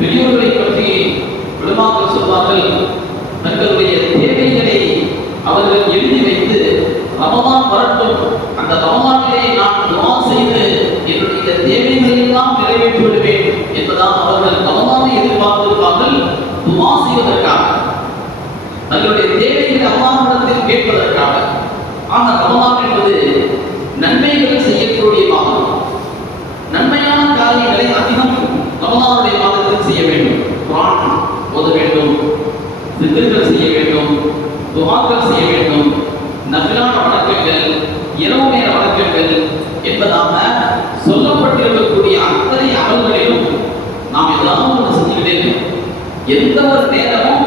பெரியோர்களை பற்றி விளமாக்கள் சொல்வார்கள் தங்களுடைய எந்த ஒரு நேரமும்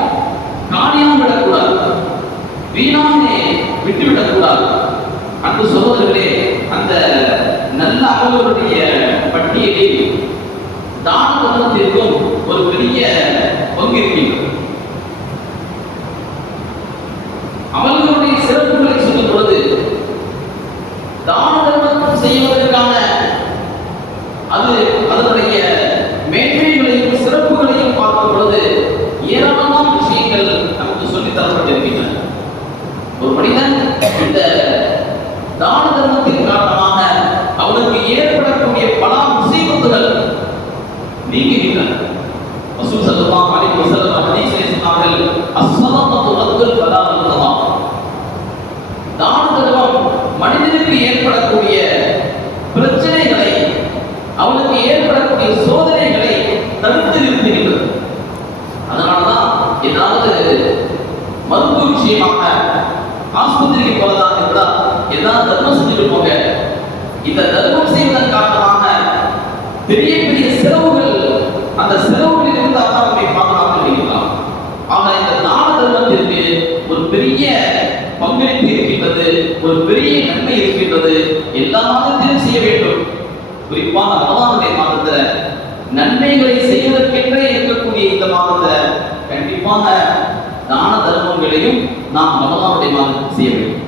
காணியாம் விடக்கூடாது வீணாமே விட்டுவிடக்கூடாது. அந்த சகோதரர்களே அந்த நல்ல அமல்களுடைய பட்டியலில் தான தர்மத்திற்கும் ஒரு பெரிய பங்கு இருக்கிறது あそ பெரிய நன்மை இருக்கின்றது. எல்லா மாதத்திலும் செய்ய வேண்டும். குறிப்பாக ரமதானுடைய மாதத்துல நன்மைகளை செய்வதற்கென்றே இருக்கக்கூடிய இந்த மாதத்துல கண்டிப்பாக தான தர்மங்களையும் நாம் ரமதானுடைய மாதத்தில் செய்ய வேண்டும்.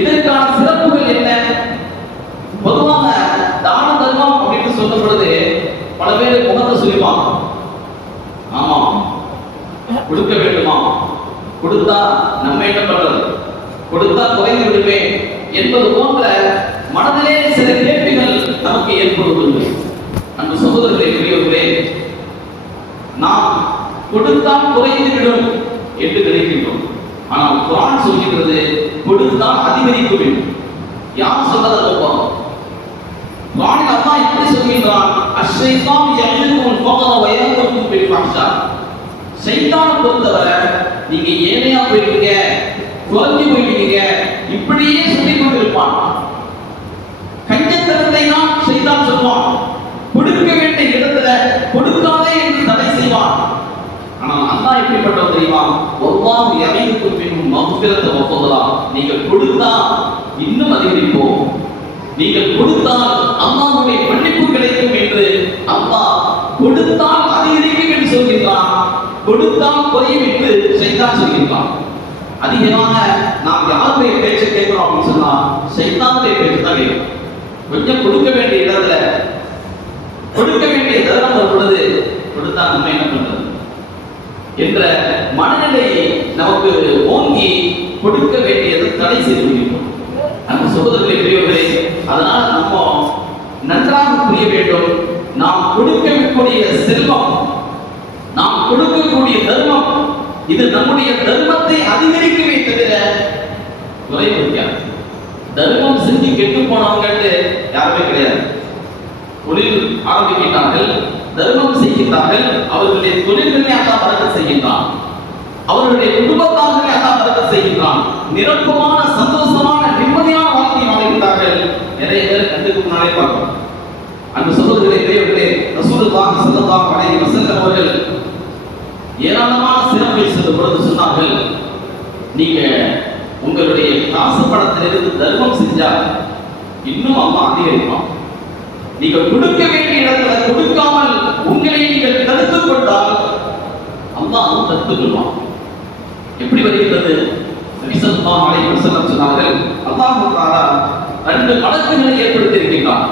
இதற்கான சிறப்புகள் என்ன? பொதுவாக தான தர்மம் அப்படின்னு சொல்லும் பொழுது பல பேர் முகத்தை சொல்லிப்பாங்க ஆமா கொடுக்க வேண்டுமா? கொடுத்தா நம்ம என்ன பண்றது? கொடுத்தால் குறைந்து விடுவேன் என்பது போன்ற மனதிலே சில கேள்விகள் நமக்கு ஏற்படுவதில்லை அந்த சகோதரர்களை பெரியவர்களே நாம் கொடுத்தால் குறைந்து விடும் என்று நினைக்கின்றோம். ஆனால் குரான் சொல்கின்றது கொடுத்தால் அதிகரிக்க வேண்டும். யார் சொன்னது அதுவா அம்மா அல்லா இப்படி சொல்கின்றான் அஷ்ஷைத்தான் எல்லுக்கும் ஃபகர வயதுக்கும் பில் ஃபஹ்ஷா. சைத்தான் பொறுத்தவரை நீங்க ஏழையா போயிருக்கீங்க குறைஞ்சு போயிட்டீங்க. இப்படியே சொல்லிக் கொண்டிருப்பான். கஞ்சத்தனத்தை தான் செய்தால் சொல்வான். கொடுக்க வேண்டிய இடத்துல கொடுக்காதே என்று தடை செய்வான். ஆனால் அல்லா எப்படிப்பட்டவன் தெரியுமா? ஒவ்வாறு எமைக்கும் பின் மகுபிரத்தை ஒப்பதலாம் நீங்கள் கொடுத்தா இன்னும் அதிகரிப்போம். நீங்கள் கொடுத்தால் அம்மாவுடைய மன்னிப்பு கிடைக்கும் என்று அம்மா கொடுத்தால் அதிகரிக்கும் என்று சொல்கின்றான். கொடுத்தால் குறையும் என்று செய்தால் சொல்கின்றான். அதிகமாக நாம் யாருடைய பேச்சை கேட்கிறோம் அப்படின்னு சொன்னா சைத்தானுடைய பேச்சு தான் கேட்கும். கொஞ்சம் கொடுக்க வேண்டிய இடத்துல கொடுக்க வேண்டிய இடத்துல வரும் பொழுது கொடுத்தா நம்ம என்ன பண்றது? என்ற மனநிலையை நமக்கு ஓங்கி கொடுக்க வேண்டியது தடை செய்து விடுகிறோம் நம்ம சகோதரர்களை பெரியவர்களே அதனால் நம்ம நன்றாக புரிய வேண்டும். நாம் கொடுக்கக்கூடிய செல்வம் நாம் கொடுக்கக்கூடிய தர்மம் இது நம்முடைய தர்மத்தை அதிகரிக்கவே தவிர குறைவிக்காது தர்மம் செஞ்சு கெட்டு போனவங்கட்டு யாருமே கிடையாது. தொழில் ஆரம்பிக்கின்றார்கள் தர்மம் செய்கின்றார்கள் அவர்களுடைய தொழில்களை அதான் பறக்க செய்கின்றான். அவர்களுடைய குடும்பத்தார்களை அதான் பறக்க செய்கின்றான். நிரப்பமான சந்தோஷமான நிம்மதியான வாழ்க்கையை வாழ்கின்றார்கள். நிறைய பேர் கண்டுக்கு முன்னாலே பார்க்கிறோம் அந்த சகோதரர்களே பெரியவர்களே ரசூலுல்லாஹி ஸல்லல்லாஹு அலைஹி வஸல்லம் அவர்கள் ஏராளமான சிறப்பை சொல்லும் பொழுது சொன்னார்கள் நீங்க உங்களுடைய காசு பணத்திலிருந்து தர்மம் செஞ்சா இன்னும் அம்மா அதிகரிப்பான் நீங்கள் கொடுக்க வேண்டிய இடத்துல கொடுக்காமல் உங்களை நீங்கள் தடுத்து கொண்டால் அவன் தடுத்துக் கொள்வான் எப்படி வருகிறது நபி ஸல்லல்லாஹு அலைஹி வஸல்லம் சொன்னார்கள் அல்லாஹ் தஆலா ரெண்டு மலக்குகளை ஏற்படுத்தி இருக்கின்றான்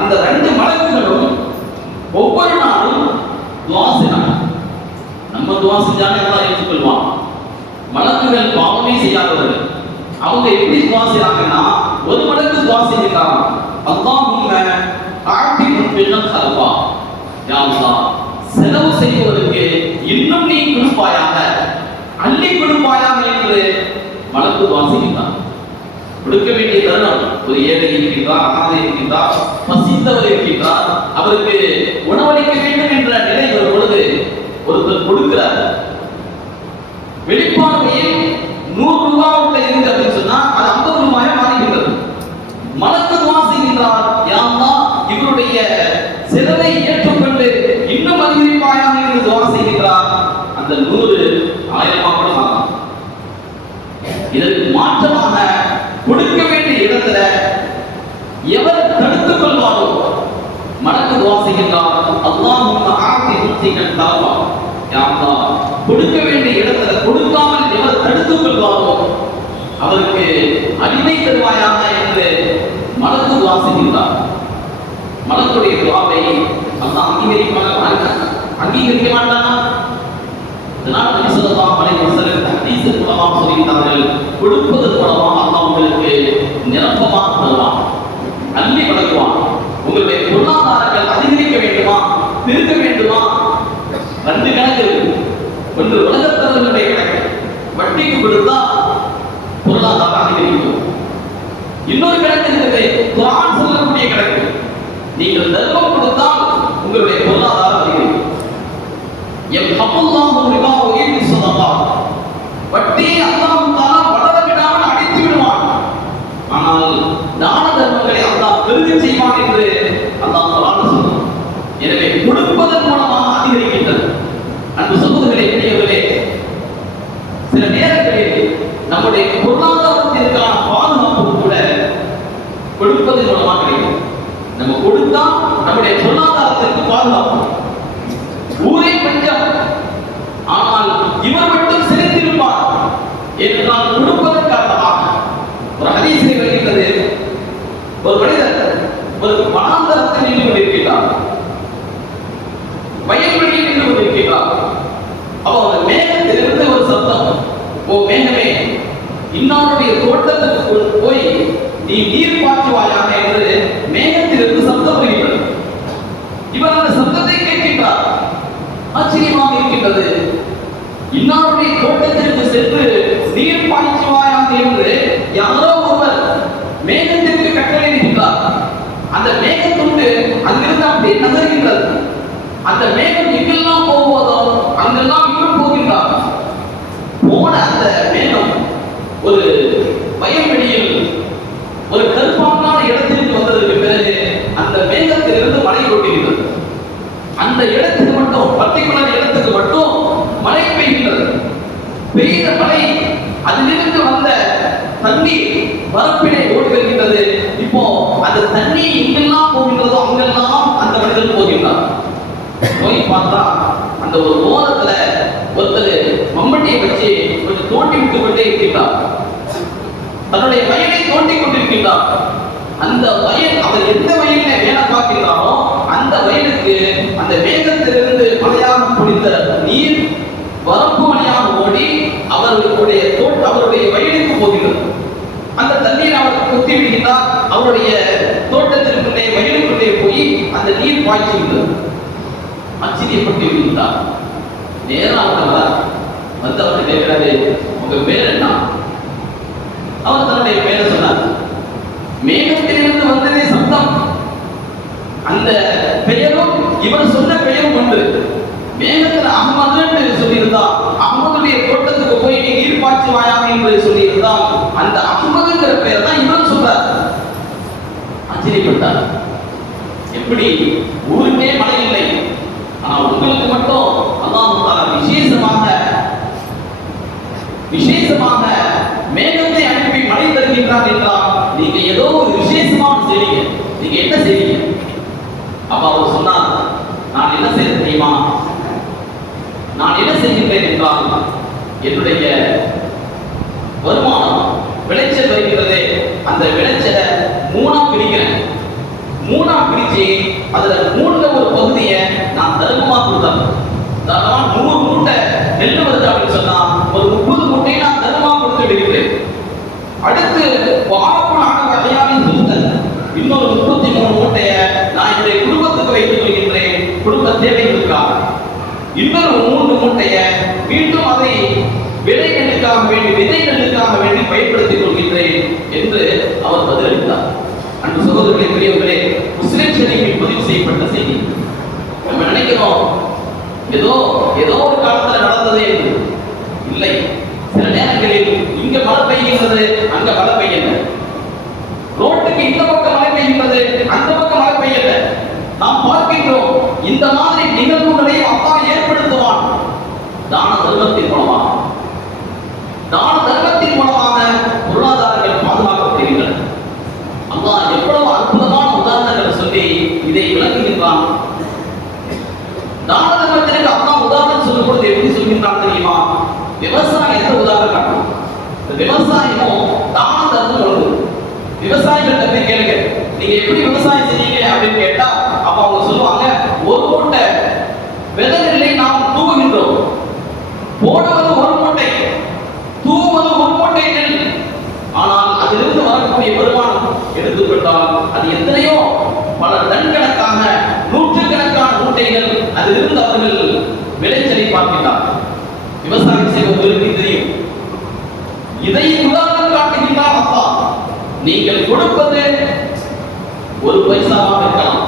அந்த ரெண்டு மலக்குகளும் ஒவ்வொரு நாளும் துஆ செய்றாங்க நம்ம துவா செஞ்சாலே அல்லாஹ் ஏற்றுக்கொள்வான். மலக்குகள் பாவமே செய்யாதவர்கள். அவங்க எப்படி சுவாசிக்கிறாங்கன்னா ஒரு மலக்கு சுவாசிக்கிறாங்க செஞ்சிருக்காங்க. அல்லாஹும்ம ஆட்டி முன்பின்னம் கல்வா யா செலவு செய்வதற்கு இன்னும் நீ கொடுப்பாயாக அள்ளி கொடுப்பாயாக என்று மலக்கு துஆ கொடுக்க வேண்டிய தருணம் ஒரு ஏழை இருக்கின்றார் அனாதை இருக்கின்றார் பசித்தவர் இருக்கின்றார் அவருக்கு உணவளிக்க வேண்டும் என்ற நிலை வரும் பொழுது ஒருத்தர் கொடுக்கிறார் வெளிப்பார்வையில் நூறு ரூபாய் உள்ள இருக்கு அப்படின்னு சொன்னா அது ஐம்பது ரூபாயா மாறுகின்றது மலக்கு துவா செய்கின்றார் யாம்மா இவருடைய செலவை ஏற்றுக்கொண்டு இன்னும் அதிகரிப்பாயாக என்று துவா செய்கின்றார் அந்த நூறு ஆயிரமா கூட மாறலாம் இதற்கு மாற்றமாக கொடுக்க வேண்டிய இடத்துல எவர் தடுத்துக் கொள்வாரோ மனக்கு துவா செய்கின்றார் அல்லாஹும்ம ஆத்தி முத்திகள் தலவா யா அல்லாஹ் கொடுக்க வேண்டிய இடத்துல கொடுக்காமல் எவர் தடுத்துக் கொள்வாரோ அவருக்கு அடிமை தருவாயாக என்று மனக்கு துவா செய்கின்றார் மலத்துடைய துவாவை அல்லாஹ் அங்கீகரிப்பாங்க அங்கீகரிக்க மாட்டானா இதனால் நபி ஸல்லல்லாஹு அலைஹி வஸல்லம் ஹதீஸின் மூலமாக சொல்கிறார்கள் கொடுப்பதன் மூலமாக அல்லா உங்களுக்கு நிரப்பமாக தருவான் அள்ளி வழங்குவான் உங்களுடைய பொருளாதாரங்கள் அதிகரிக்க வேண்டுமா? பெருக்க வேண்டுமா? ரெண்டு கணக்கு இருக்கு ஒன்று உலகத்தவர்களுடைய கணக்கு வட்டிக்கு கொடுத்தா பொருளாதாரம் அதிகரிக்கும் இன்னொரு கணக்கு இருக்குது குரான் சொல்லக்கூடிய கணக்கு நீங்கள் தர்மம் கொடுத்தால் உங்களுடைய பொருளாதாரம் அதிகரிக்கும் யம்ஹகுல்லாஹு ரிபா வ யுர்பி ஸதகாத் வட்டி அல்லாஹ் தஆலா வளர விடாமல் அடித்து விடுவான் ஆனால் தான தர்மங்களை அல்லாஹ் பெருக செய்வான் என்று அல்லாஹ் குர்ஆன் சொல்றான் எனவே கொடுப்பதன் மூலமாக அதிகரிக்கின்றது அன்பு சகோதர பெரியவர்களே சில நேரங்களில் நம்முடைய பொருளாதாரத்திற்கான பாதுகாப்பு கூட கொடுப்பதன் மூலமாக கிடைக்கும் நம்ம கொடுத்தா நம்முடைய பொருளாதாரத்திற்கு பாதுகாப்பு ஊரே பஞ்சம் ஆனால் இவர் மட்டும் செலுத்தியிருப்பார் என்று நான் கொடுப்பதன் காரணமாக ஒரு ஹதீஸில் வருகின்றது ஒரு மனிதர் ஒரு வனாந்தரத்தில் நின்று கொண்டிருக்கிறார் வயல்வெளியில் நின்று கொண்டிருக்கிறார் அப்போ அந்த மேகத்திலிருந்து ஒரு சத்தம் ஓ மேகமே இன்னாருடைய தோட்டத்துக்கு போய் நீ நீர் பாய்ச்சுவாயாக என்று மேகத்திலிருந்து சத்தம் வருகிறது இவர் அந்த சத்தத்தை கேட்கின்றார் ஆச்சரியமாக இருக்கின்றது இன்னாருடைய தோட்டத்திற்கு சென்று நீர் பாய்ச்சுவாயாக என்று யாரோ ஒருவர் மேகத்திற்கு அந்த மேகத்துண்டு அங்கிருந்து அப்படியே நகர்கின்றது. அந்த மேகம் எங்கெல்லாம் போகுவதோ அங்கெல்லாம் இவரும் போகின்றார். போன அந்த மேகம் ஒரு வயல்வெளியில் ஒரு கருப்பான இடத்திற்கு வந்ததற்கு பிறகு அந்த மேகத்திலிருந்து மழை கொட்டுகிறது அந்த இடத்துக்கு மட்டும் பர்டிகுலர் இடத்துக்கு மட்டும் பெய்த மழை அதிலிருந்து வந்த தண்ணீர் வரப்பினை ஓடி வருகின்றது இப்போ அந்த தண்ணீர் எங்கெல்லாம் போகின்றதோ அங்கெல்லாம் அந்த மனிதன் போகின்றார். போய் பார்த்தா அந்த ஒரு ஓரத்துல ஒருத்தர் மம்பட்டியை வச்சு கொஞ்சம் தோண்டி விட்டு கொண்டே இருக்கின்றார். தன்னுடைய வயலை தோண்டி கொண்டிருக்கின்றார். அந்த வயல் அவர் எந்த வயலில வேலை பார்க்கின்றாரோ அந்த வயலுக்கு அந்த வேகத்திலிருந்து மழையாக குடித்த நீர் வரப்பு வழி ஓடி அவர்களுடைய தோட்ட அவருடைய வயலுக்கு போகிறது அந்த தண்ணீர் அவர் குத்தி விடுகின்றார் அவருடைய தோட்டத்திற்குள்ளே வயலுக்குள்ளே போய் அந்த நீர் பாய்ச்சி ஆச்சரியப்பட்டு விடுகின்றார் நேரா அவர் வந்து அவர் கேட்கிறாரு உங்க பேர் என்ன? அவர் தன்னுடைய பெயரை சொன்னார். மேகத்திலிருந்து வந்ததே சப்தம் அந்த பெயரும் இவர் சொன்ன பெயரும் ஒன்று. மேகத்தில் அகமது என்று சொல்லியிருந்தார். அகமதுடைய தோட்டத்துக்கு போய் நீ நீர் பாய்ச்சுவாயாக என்று சொல்லியிருந்தால் அந்த அகமதுங்கிற தான் இவரும் சொல்றார். ஆச்சரியப்பட்டார். எப்படி? ஊருக்கே மழை இல்லை. ஆனா உங்களுக்கு மட்டும் அல்லாஹ் விசேஷமாக விசேஷமாக மேகத்தை அனுப்பி மழை தருகின்றார் என்றால் நீங்க ஏதோ ஒரு விசேஷமான செய்றீங்க. நீங்க என்ன செய்றீங்க? அப்ப அவர் சொன்னார் நான் என்ன செய்ய தெரியுமா? நான் என்ன செய்கின்றேன் என்றால் என்னுடைய வருமானம் விளைச்சல் வருகிறது. அந்த விளைச்சலை மூணா பிரிக்கிறேன். மூணா பிரிச்சு அதுல மூணுல ஒரு பகுதியை நான் தருமமா கொடுத்தேன். தாராளமா நூறு மூட்டை நெல் வருது அப்படின்னு சொன்னா ஒரு முப்பது மூட்டையை நான் தர்மமா கொடுத்து விடுகிறேன் அடுத்து வாழப்படாத வகையான சுத்தல் இன்னொரு முப்பத்தி மூணு மூட்டையை நான் என்னுடைய குடும்பத்துக்கு வைத்துக் கொள்கின்றேன் குடும்ப தேவைகளுக்காக இன்னொரு மூன்று மூட்டையை மீண்டும் அதை விதை நெல்லுக்காக வேண்டி விதை நெல்லுக்காக வேண்டி பயன்படுத்திக் கொள்கின்றேன் என்று அவர் பதிலளித்தார் அன்பு சகோதரர்களே பெரியவர்களே முஸ்லிம் ஷரீஃபில் பதிவு செய்யப்பட்ட செய்தி. நம்ம நினைக்கிறோம் ஏதோ ஏதோ ஒரு காலத்துல நடந்தது என்று இல்லை. சில நேரங்களில் இங்க மழை பெய்கின்றது அங்க மழை பெய்யல. ரோட்டுக்கு இந்த பக்கம் மழை பெய்கின்றது அந்த பக்கம் மழை பெய்யல. நாம் பார்க்கின்றோம் இந்த மாதிரி நிகழ்வுகளை அப்பா ஏற்படுத்துவான். தான தர்மத்தை மூலமாக தான தர்மத்தின் மூலமாக பொருளாதாரங்கள் பாதுகாக்கப்படுகின்றன அல்லாஹ் எவ்வளவு அற்புதமான உதாரணங்களை சொல்லி இதை விளக்குகின்றான் தான தர்மத்திற்கு அல்லாஹ் உதாரணம் சொல்லும் பொழுது எப்படி சொல்கின்றான் தெரியுமா விவசாயத்தை உதாரணம் இந்த விவசாயமும் தான தந்து உழவு விவசாயிகள்ட்ட போய் கேளுங்க. நீங்க எப்படி விவசாயம் செய்யீங்க அப்படின்னு கேட்டா அப்ப அவங்க சொல்லுவாங்க ஒரு மூட்டை விதை நாம் தூங்குகின்றோம் போடுவது ஒரு மூட்டை தூவது ஒரு மூட்டை நெல். ஆனால் அதிலிருந்து வரக்கூடிய வருமானம் எடுத்துக்கொண்டால் அது எத்தனை பல டன் கணக்காக நூற்றுக்கணக்கான மூட்டைகள் அதிலிருந்து அவர்கள் விளைச்சலை பார்க்கிறார் விவசாயம் செய்வதற்கு தெரியும் இதை உதாரணம் காட்டுகின்றார் அப்பா. நீங்கள் கொடுப்பது ஒரு பைசாவாக இருக்கலாம்.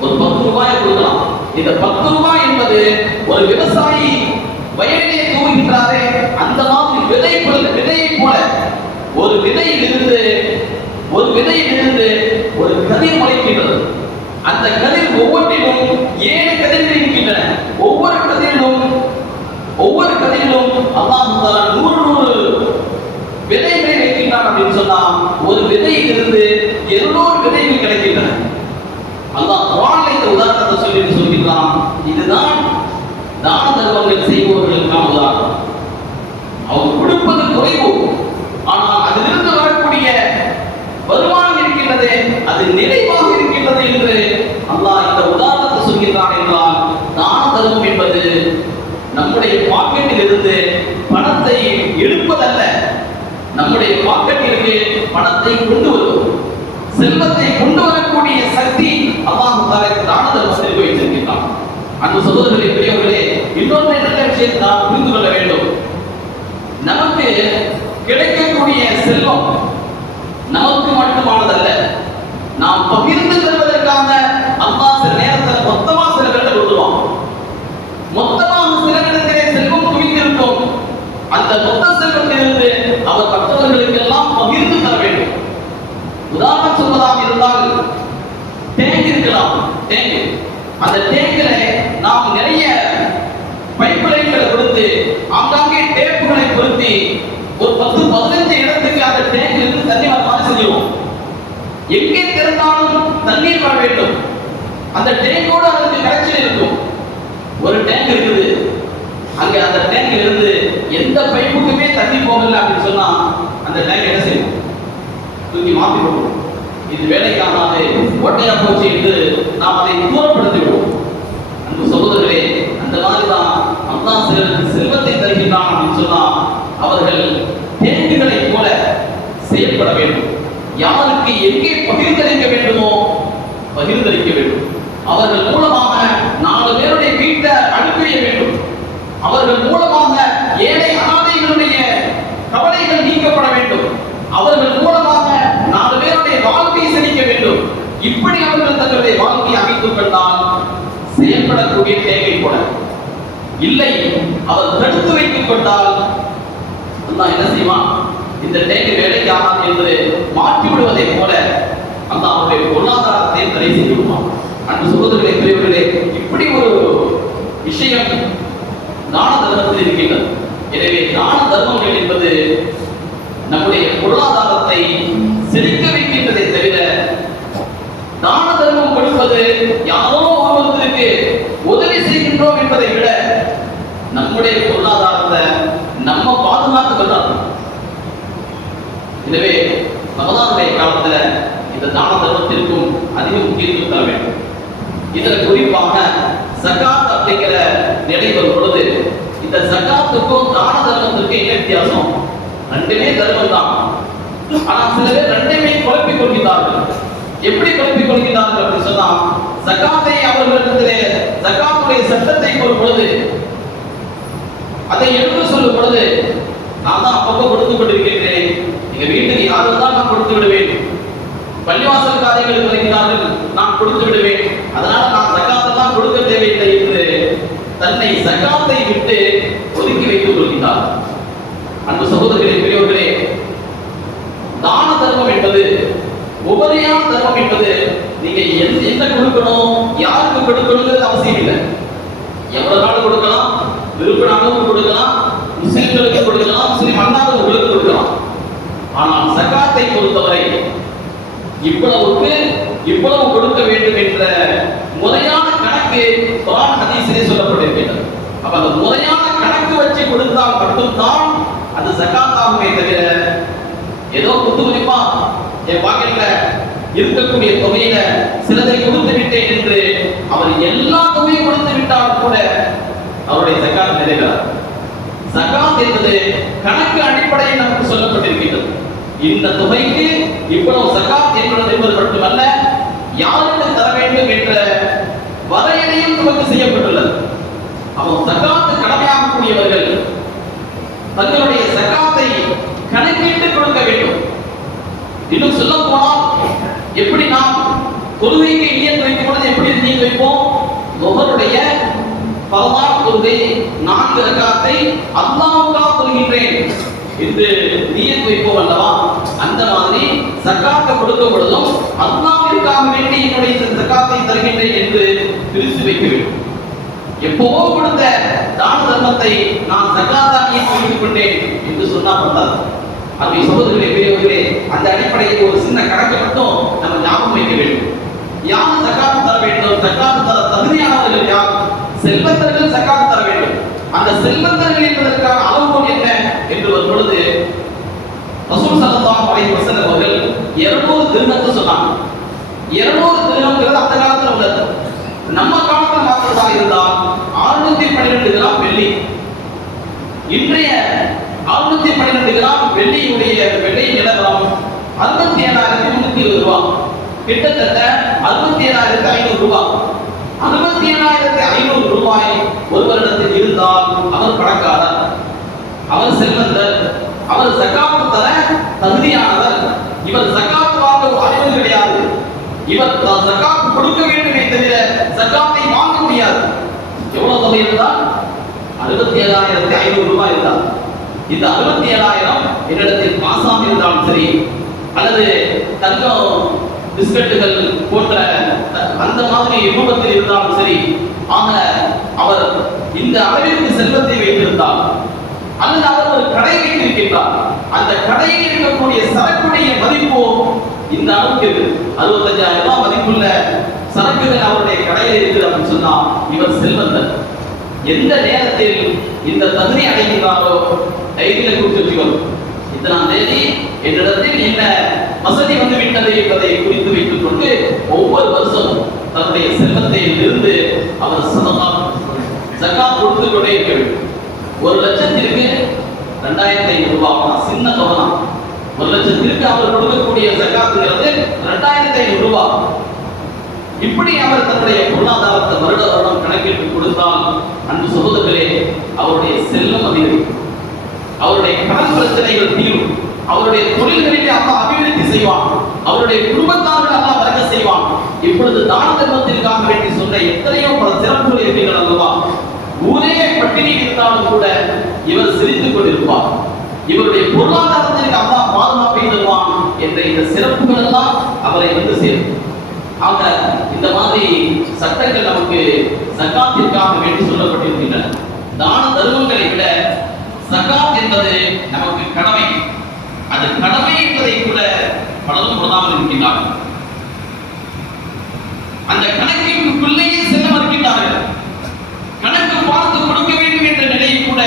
ஒரு பத்து ரூபாய் கொடுக்கலாம். இந்த பத்து ரூபாய் என்பது ஒரு விவசாயி வயலிலே தூங்குகின்றாரே அந்த மாதிரி விதை போல விதையை போல. ஒரு விதையிலிருந்து ஒரு விதையிலிருந்து ஒரு கதிர் முளைக்கின்றது. அந்த கதிர் ஒவ்வொரு கதையிலும் அல்லாஹ் நூறு நூறு விதைகளை வைக்கின்றான் அப்படின்னு சொன்னா ஒரு விதையிலிருந்து இருநூறு விதைகள் கிடைக்கின்றன. அல்லாஹ் குர்ஆன்ல இந்த உதாரணத்தை சொல்லி சொல்கிறான் இதுதான் தான தர்மங்கள் இன்னொரு வர வேண்டும். அந்த டேங்கோடு அதற்கு கனெக்ஷன் இருக்கும். ஒரு டேங்க் இருக்குது. அங்க அந்த டேங்க்ல இருந்து எந்த பைப்புக்குமே தண்ணி போகல அப்படின்னு சொன்னா அந்த டேங்க் என்ன செய்யும்? தூக்கி மாத்தி போடுவோம் இது வேலைக்காகாது. ஒட்டையா போச்சு என்று நாம் அதை தூரப்படுத்தி விடுவோம் அன்பு சகோதரர்களே அந்த மாதிரி தான் அல்லாஹ் சிலருக்கு செல்வத்தை தருகின்றான் அப்படின்னு சொன்னா அவர்கள் தேங்குகளைப் போல செயல்பட வேண்டும். யாருக்கு எங்க பகிர்ந்தளிக்க வேண்டுமோ பகிர்ந்தளிக்க வேண்டும் அவர்கள் மூலமாக நாலு பேருடைய வீட்டை அனுப்பிய வேண்டும் அவர்கள் மூலமாக ஏழை அனாதைகளுடைய கவலைகள் நீக்கப்பட வேண்டும். அவர்கள் மூலமாக நாலு பேருடைய வாழ்க்கையை செழிக்க வேண்டும். இப்படி அவர்கள் தங்களுடைய வாழ்க்கையை அமைத்துக் கொண்டால் செயல்படக்கூடிய தேவை போல இல்லை. அவர் தடுத்து வைத்துக் கொண்டால் அல்லாஹ் என்ன செய்வான்? இந்த தேவை வேலைக்கு ஆகாது என்று மாற்றி விடுவதை போல அந்த அவருடைய பொருளாதாரத்தை தடை செய்து விடுவான். அன்பு சகோதரர்களே பெரியவர்களே இப்படி ஒரு விஷயம் தான தர்மத்தில் இருக்கின்றது. எனவே தான தர்மங்கள் என்பது நம்முடைய பொருளாதாரத்தை செழிக்க வைக்கின்றதை தவிர தான தர்மம் கொடுப்பது யாரோ ஒருவருக்கு உதவி செய்கின்றோம் என்பதை விட நம்முடைய பொருளாதாரத்தை நம்ம பாதுகாத்துக் கொள்ளலாம் எனவே ரமதானுடைய காலத்துல இந்த தான தர்மத்திற்கும் அதிக முக்கியத்துவம் தர வேண்டும். இதில் குறிப்பாக சகாத் அப்படிங்கிற நிலை வரும் பொழுது இந்த ஜகாத்துக்கும் தான தர்மத்துக்கும் என்ன வித்தியாசம்? ரெண்டுமே தர்மம் தான் ஆனா சில பேர் ரெண்டுமே குழப்பிக் கொள்கிறார்கள். எப்படி குழப்பிக் கொள்கிறார்கள் அப்படின்னு சொன்னா ஜகாத்தை அவர்களிடத்திலே ஜகாத்துடைய சட்டத்தை ஒரு பொழுது அதை எடுத்து சொல்லும் பொழுது நான் தான் அப்பப்போ கொடுத்து கொண்டிருக்கின்றேன். எங்க வீட்டுக்கு யார் வந்தால் நான் கொடுத்து விடுவேன். பள்ளிவாசல் காரியங்களுக்கு வருகிறார்கள் நான் கொடுத்து விடுவேன். அதனால நான் சகாத்தெல்லாம் கொடுக்க தேவையில்லை என்று தன்னை சகாத்தை விட்டு ஒதுக்கி வைத்துக் கொள்கிறார் அன்பு பெரியவர்களே தான தர்மம் என்பது உபரியான தர்மம் என்பது நீங்க எந்த என்ன கொடுக்கணும் யாருக்கு கொடுக்கணுங்கிறது அவசியம் இல்லை எவ்வளவு நாள் கொடுக்கலாம் விருப்ப நாளும் கொடுக்கலாம் முஸ்லிம்களுக்கு கொடுக்கலாம் முஸ்லிம் அல்லாதவர்களுக்கு கொடுக்கலாம் ஆனால் சகாத்தை பொறுத்தவரை இவ்வளவுக்கு இவ்வளவு கொடுக்க வேண்டும் என்ற முறையான கணக்கு குரான் ஹதீஸிலே சொல்லப்பட்டிருக்கிறது அப்ப அந்த முறையான கணக்கு வச்சு கொடுத்தால் மட்டும்தான் அது சகாத்தாகுமே தவிர ஏதோ குத்து மதிப்பா என் பாக்கெட்ல இருக்கக்கூடிய தொகையில சிலதை கொடுத்து விட்டேன் என்று அவர் எல்லா தொகையும் கொடுத்து விட்டால் கூட அவருடைய சக்காத் நிறைவேறார் சகாத் என்பது கணக்கு அடிப்படையில் நமக்கு சொல்லப்பட்டிருக்கின்றது. இந்த தொகைக்கு இவ்வளவு சக்காத் என்பது என்பது மட்டுமல்ல யாருக்கு தர வேண்டும் என்ற வரையறையும் நமக்கு செய்யப்பட்டுள்ளது. அவன் சக்காத்து கடமையாகக்கூடியவர்கள் தங்களுடைய சக்காத்தை கணக்கிட்டு கொடுக்க வேண்டும். இன்னும் சொல்ல போனால் எப்படி நாம் தொழுகைக்கு நியத் வைக்கும் பொழுது எப்படி நியத் வைப்போம்? முகருடைய பரவான் தொழுகை நான்கு ரகாத்தை அல்லாவுக்காக தொழுகின்றேன் என்று நியத் வைப்போம் அல்லவா? அந்த மாதிரி சக்காத்தை கொடுக்கும் பொழுதும் அல்லாவிற்காக வேண்டி என்னுடைய இந்த சக்காத்தை தருகின்றேன் என்று பிரித்து வைக்க வேண்டும். எப்பவோ கொடுத்த தான தர்மத்தை நான் சக்காத்தாக்கியே வைத்துக் கொண்டேன் என்று சொன்னா பத்தாது. அப்படி சகோதரர்களே பெரியவர்களே அந்த அடிப்படையில் ஒரு சின்ன கணக்கு மட்டும் செல்வந்தர்கள் என்பதற்கான அளவுகோல் என்ன என்று வரும்பொழுது ரசூல் சல்லாஹ் அலை வசன் அவர்கள் இருநூறு திருமணத்தை சொன்னாங்க. இருநூறு திருமணங்கிறது அந்த காலத்தில் உள்ளது. நம்ம காலத்தில் மாத்திரமாக இருந்தால் அறுநூத்தி பன்னிரெண்டு கிராம் வெள்ளி. இன்றைய அறுநூத்தி பன்னிரெண்டு கிராம் வெள்ளியுடைய வெள்ளை நிலவரம் அறுபத்தி ஏழாயிரத்தி முன்னூத்தி இருபது ரூபாய் கிட்டத்தட்ட அறுபத்தி ஏழாயிரத்தி ஐநூறு ரூபாய் 67500 ரூபாய் ஒரு வருடத்தில் இருந்தால் அவர் பணக்காரர். அவர் செல்வந்தர். அவர் சக்காத்து தர தகுதியானவர். இவர் சக்காத்து வாங்க வாய்ப்பு கிடையாது. இவர் சக்காப்பு சக்காத்து கொடுக்க வேண்டுமே தவிர சக்காத்தை வாங்க முடியாது. எவ்வளவு தொகை இருந்தால்? அறுபத்தி ஏழாயிரத்தி ஐநூறு ரூபாய் இருந்தால். இந்த அறுபத்தி ஏழாயிரம் என்னிடத்தில் பாசாம் இருந்தாலும் சரி அல்லது தங்கம் பிஸ்கட்டுகள் போன்ற அந்த மாதிரி ரூபத்தில் இருந்தாலும் சரி ஆக அவர் இந்த அளவிற்கு செல்வத்தை வைத்திருந்தார். அல்லது அவர் ஒரு கடை வைத்திருக்கின்றார். அந்த கடையில் இருக்கக்கூடிய சரக்குடைய மதிப்போ இந்த அளவுக்கு அறுபத்தஞ்சாயிரம் ரூபாய் மதிப்புள்ள சரக்குகள் அவருடைய கடையில் இருக்குது அப்படின்னு சொன்னா இவர் செல்வந்தர். எந்த நேரத்தில் இந்த தகுதி அடைகிறாரோ டைரியில குறித்து வரும் இத்தனாம் தேதி என்னிடத்தில் என்ன வசதி வந்து விட்டது என்பதை குறித்து வைத்துக் கொண்டு ஒவ்வொரு வருஷமும் தன்னுடைய செல்வத்தை இருந்து அவர் சதகா ஜக்காத் கொடுத்து கொண்டே இருக்க வேண்டும் ஒரு லட்சத்திற்கு ரெண்டாயிரத்தி ஐநூறு ரூபாய். சின்ன கவனம். ஒரு லட்சத்திற்கு அவர் கொடுக்கக்கூடிய ஜக்காத்துங்கிறது ரெண்டாயிரத்தி ஐநூறு ரூபாய். இப்படி அவர் தன்னுடைய பொருளாதாரத்தை வருட வருடம் கணக்கிட்டு கொடுத்தால் அன்பு சகோதரர்களே அவருடைய செல்வம் அதிகரிக்கும். அவருடைய கடன் பிரச்சனைகள் தீரும். அவருடைய தொழில்களிலே அல்லாஹ் அபிவிருத்தி செய்வான். அவருடைய குடும்பத்தார்கள் அல்லாஹ் வழங்க செய்வான். இப்பொழுது தான தர்மத்திற்காக வேண்டி சொன்ன எத்தனையோ பல சிறப்புகள் இருக்கிறது அல்லவா? ஊரே பட்டினி இருந்தாலும் கூட இவர் சிரித்துக் கொண்டிருப்பார். இவருடைய பொருளாதாரத்திற்கு அல்லாஹ் பாதுகாப்பை தருவான் என்ற இந்த சிறப்புகள் எல்லாம் அவரை வந்து சேரும். ஆக இந்த மாதிரி சட்டங்கள் நமக்கு சக்காத்திற்காக வேண்டி சொல்லப்பட்டிருக்கின்றன. தான தர்மங்களை விட சக்காத் என்பது நமக்கு கடமை. அது கடமை என்பதை கூட பலரும் உணராமல் இருக்கின்றார்கள். அந்த கணக்கிற்குள்ளேயே செல்ல மறுக்கின்றார்கள். கணக்கு பார்த்து கொடுக்க வேண்டும் என்ற நிலையை கூட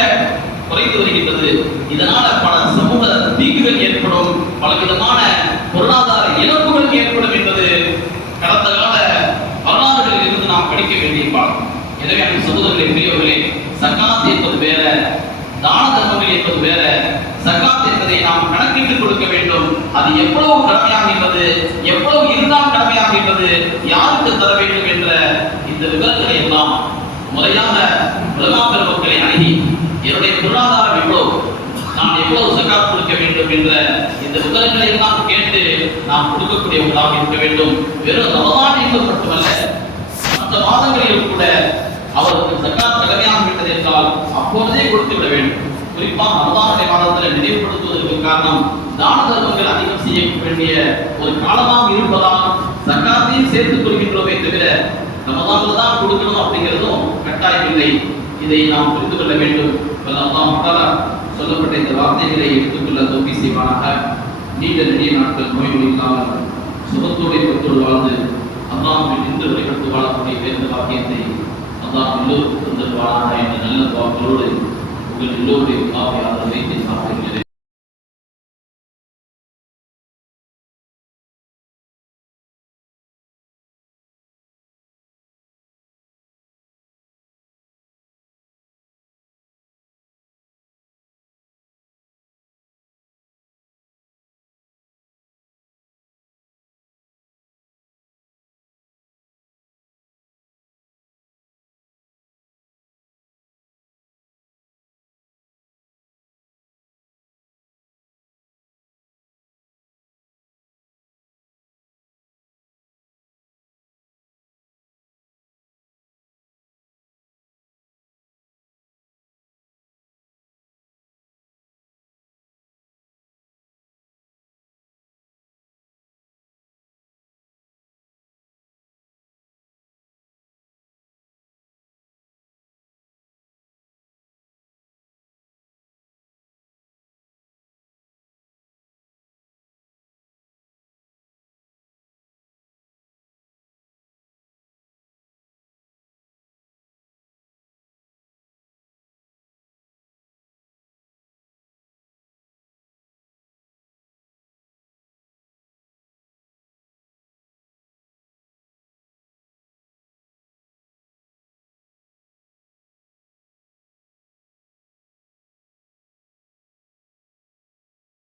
குறைந்து வருகின்றது. இதனால பல சமூக தீங்குகள் ஏற்படும் பலவிதமான பொருளாதார இழப்புகள் ஏற்படும் என்பது கடந்த கால வரலாறுகளில் இருந்து நாம் படிக்க வேண்டிய பாடம். எனவே அந்த சகோதரர்களே பெரியவர்களே சக்காத் என்பது வேற தான என்பது வேற சக்காத் என்பதை நாம் கணக்கிட்டு கொடுக்க வேண்டும். அது எவ்வளவு கடமையாகின்றது எவ்வளவு இருந்தால் கடமையாகின்றது யாருக்கு தர வேண்டும் என்ற இந்த விவரங்களை எல்லாம் முறையாக உலகா பெருமக்களை அணுகி என்னுடைய பொருளாதாரம் எவ்வளவு நான் எவ்வளவு சக்காத் கொடுக்க வேண்டும் என்ற இந்த விவரங்களை எல்லாம் கேட்டு நாம் கொடுக்கக்கூடியவர்களாக இருக்க வேண்டும். வெறும் ரமதான் என்பது மட்டுமல்ல மற்ற மாதங்களிலும் கூட அவருக்கு சக்காத் கடமையாக விட்டது என்றால் அப்பொழுதே கொடுத்து விட வேண்டும். குறிப்பாக ரமதானுடைய காலத்தில் நினைவுபடுத்துவதற்கு காரணம் தான தர்மங்கள் அதிகம் செய்ய வேண்டிய ஒரு காலமாக இருப்பதால் சக்காத்தையும் சேர்த்துக் கொள்கின்றோமே தவிர ரமதானில் தான் கொடுக்கணும் அப்படிங்கிறதும் கட்டாயம் இல்லை. இதை நாம் புரிந்து கொள்ள வேண்டும். சொல்லப்பட்ட இந்த வார்த்தைகளை எடுத்துக்கொள்ள தோப்பி செய்வானாக. நீண்ட நெடிய நாட்கள் நோய் நொடி சுகத்தோடு பொறுத்தோடு வாழ்ந்து அல்லாஹ்வை நின்று வழிபட்டு வாழக்கூடிய பேருந்து வாக்கியத்தை அம்மா எல்லோருக்கும் தந்தருவானாக என்ற நல்ல வாக்களோடு உங்கள் எல்லோருடைய காப்பை ஆதரவை சாப்பிடுகிறேன்